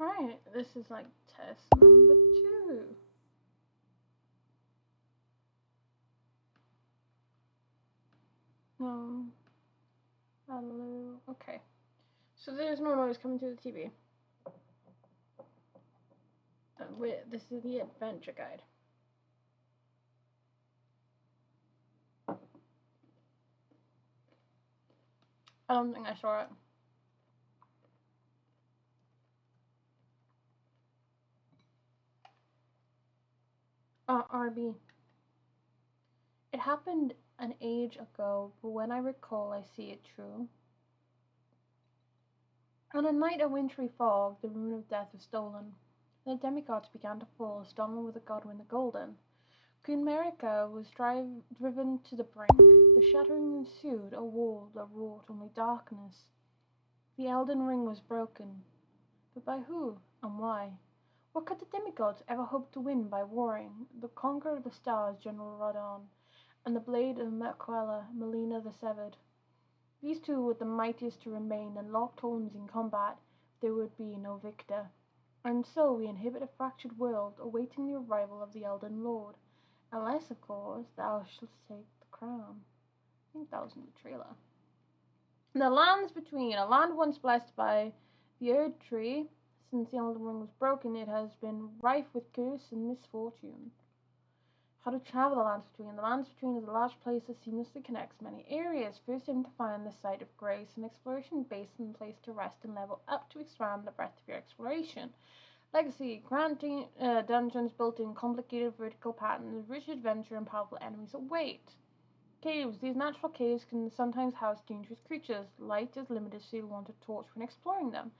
Right, this is like test number 2. No. Hello. Okay. So there's no noise coming through the TV. Wait, this is the adventure guide. I don't think I saw it. RB. It happened an age ago, but when I recall, I see it true. On a night of wintry fog, the rune of death was stolen. The demigods began to fall, storming with the Godwin the Golden. Queen Merica was driven to the brink. The shattering ensued, a war that wrought only darkness. The Elden ring was broken. But by who, and why? What could the demigods ever hope to win by warring? The conqueror of the stars, General Radon, and the blade of Merquella, Melina the Severed. These two were the mightiest to remain, and locked horns in combat, there would be no victor. And so we inhabit a fractured world, awaiting the arrival of the Elden Lord. Unless, of course, thou shalt take the crown. I think that was in the trailer. The lands between, a land once blessed by the Erd Tree. Since the Elden Ring was broken, it has been rife with curse and misfortune. How to travel the lands between. The lands between is a large place that seamlessly connects many areas. First aim to find the site of grace, an exploration base and place to rest and level up to expand the breadth of your exploration. Legacy, granting dungeons built in complicated vertical patterns, rich adventure and powerful enemies await. Caves. These natural caves can sometimes house dangerous creatures. Light is limited, so you'll want a torch when exploring them.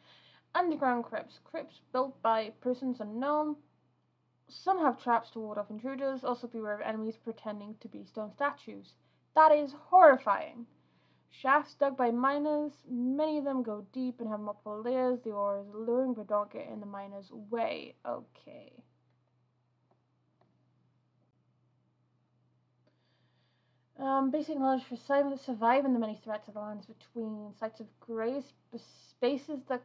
Underground crypts. Crypts built by persons unknown. Some have traps to ward off intruders. Also beware of enemies pretending to be stone statues. That is horrifying. Shafts dug by miners. Many of them go deep and have multiple layers. The ore is alluring, but don't get in the miner's way. Okay. Basic knowledge for surviving the many threats of the lands between. Sites of grace, spaces that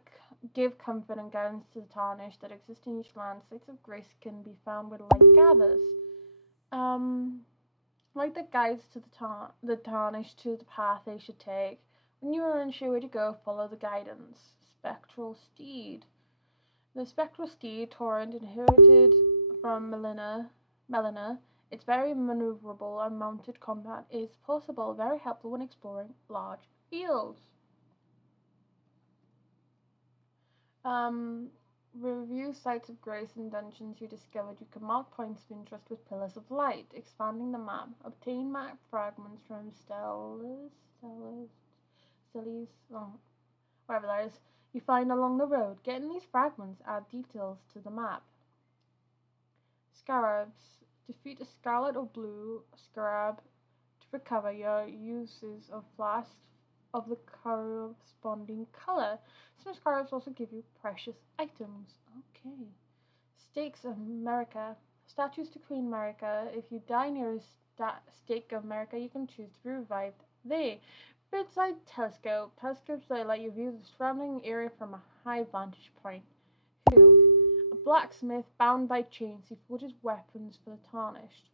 give comfort and guidance to the tarnished that exist in each land. Sites of grace can be found where light gathers. Light that guides to the tarnished to the path they should take. When you are unsure where to go, follow the guidance. Spectral steed. The spectral steed, Torrent, inherited from Melina. It's very maneuverable and mounted combat is possible, very helpful when exploring large fields. Review sites of grace and dungeons you discovered. You can mark points of interest with pillars of light, expanding the map. Obtain map fragments from whatever that is, you find along the road. Getting these fragments add details to the map. Scarabs. Defeat a scarlet or blue scarab to recover your uses of flasks of the corresponding color. Some scarabs also give you precious items. Okay. Stakes of America. Statues to Queen America. If you die near a stake of America, you can choose to be revived there. Bedside telescope. Telescopes that let you view the surrounding area from a high vantage point. Hoog. Blacksmith bound by chains, he forges weapons for the tarnished.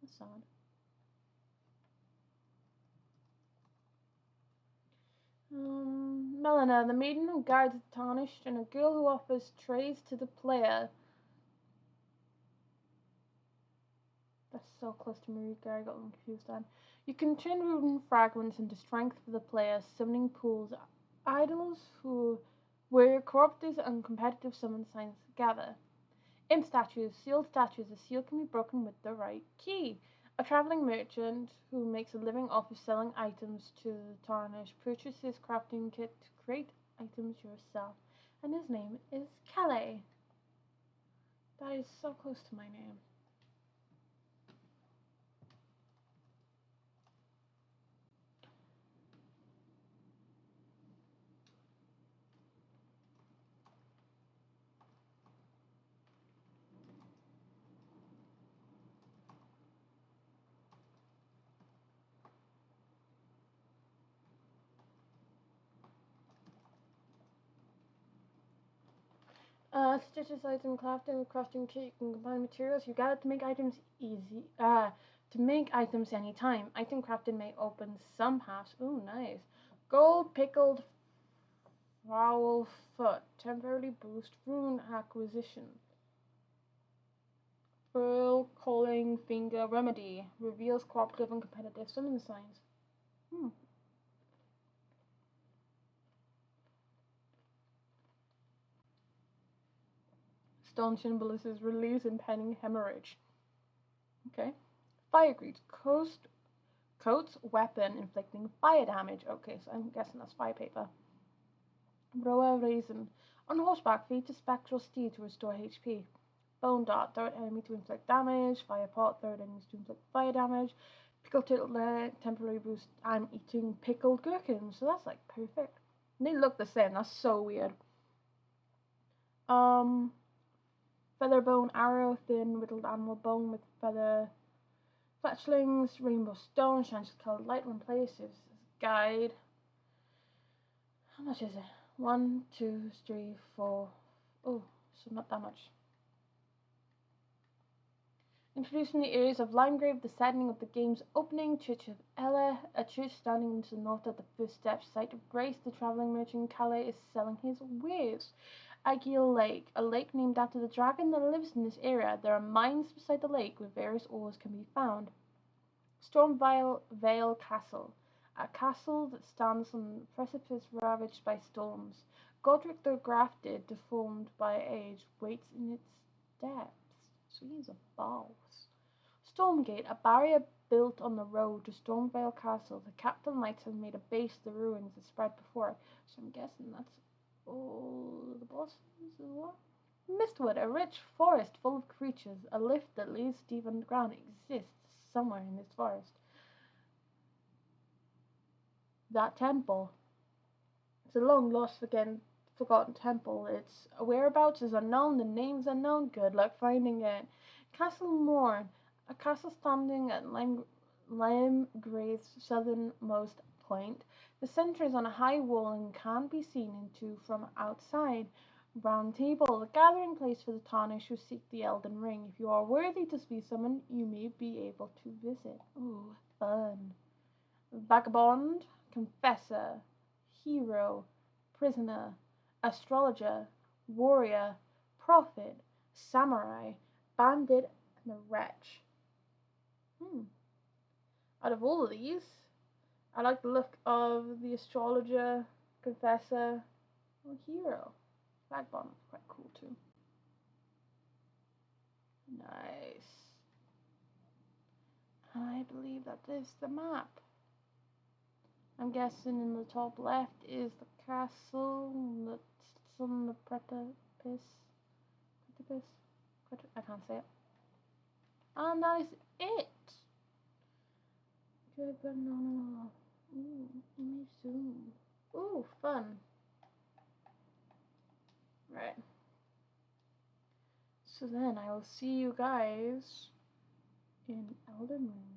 That's sad. Melina, the maiden who guides the tarnished, and a girl who offers trays to the player. That's so close to Marika, I got them confused then. You can turn rune fragments into strength for the player, summoning pools. Idols where corruptors and competitive summon signs gather. Imp statues, sealed statues. A seal can be broken with the right key. A traveling merchant who makes a living off of selling items to the tarnished purchases crafting kit to create items yourself, and his name is Calais. That is so close to my name. Stitches item crafting kit. You can combine materials. You got it to make items easy. To make items anytime. Item crafting may open some paths. Ooh, nice. Gold pickled fowl foot. Temporarily boost rune acquisition. Pearl calling finger remedy. Reveals cooperative and competitive summon signs. Stone symbolizes release impending hemorrhage. Okay. Fire grease. Coats weapon inflicting fire damage. Okay, so I'm guessing that's fire paper. Roa Raisin. On horseback, feed to spectral steed to restore HP. Bone dart. Third enemy to inflict damage. Fire pot. Third enemies to inflict fire damage. Pickled turtle leg. Temporary boost. I'm eating pickled gherkins. So that's like perfect. And they look the same. That's so weird. Feather bone arrow, thin whittled animal bone with feather fletchlings, rainbow stone, shines colored light when placed. Guide. How much is it? 1, 2, 3, 4. Oh, so not that much. Introducing the areas of Limegrave, the setting of the game's opening, Church of Ella, a church standing to the north of the first step site of Grace. The traveling merchant Calais is selling his wares. Agiel Lake, a lake named after the dragon that lives in this area. There are mines beside the lake where various ores can be found. Stormvale Vale Castle, a castle that stands on a precipice ravaged by storms. Godric the Grafted, deformed by age, waits in its depths. So he's a boss. Stormgate, a barrier built on the road to Stormvale Castle. The Capital Knights have made a base of the ruins that spread before it. So I'm guessing that's all the bosses as well. Mistwood, a rich forest full of creatures. A lift that leads deep underground exists somewhere in this forest. That temple. It's a long lost forgotten temple. Its whereabouts is unknown, the name's unknown. Good luck finding it. Castle Morn, a castle standing at Limegrave's southernmost point. The center is on a high wall and can be seen into from outside. Round Table, the gathering place for the Tarnished who seek the Elden Ring. If you are worthy to be summoned, you may be able to visit. Ooh, fun. Vagabond, Confessor, Hero, Prisoner, Astrologer, Warrior, Prophet, Samurai, Bandit, and a Wretch. Out of all of these, I like the look of the Astrologer, Confessor, or Hero. Vagabond is quite cool too. Nice. I believe that is the map. I'm guessing in the top left is the castle that's on the precipice. I can't say it. And that is it. Good banana. Ooh, me soon. Ooh, fun. Right. So then I will see you guys in Elden Ring.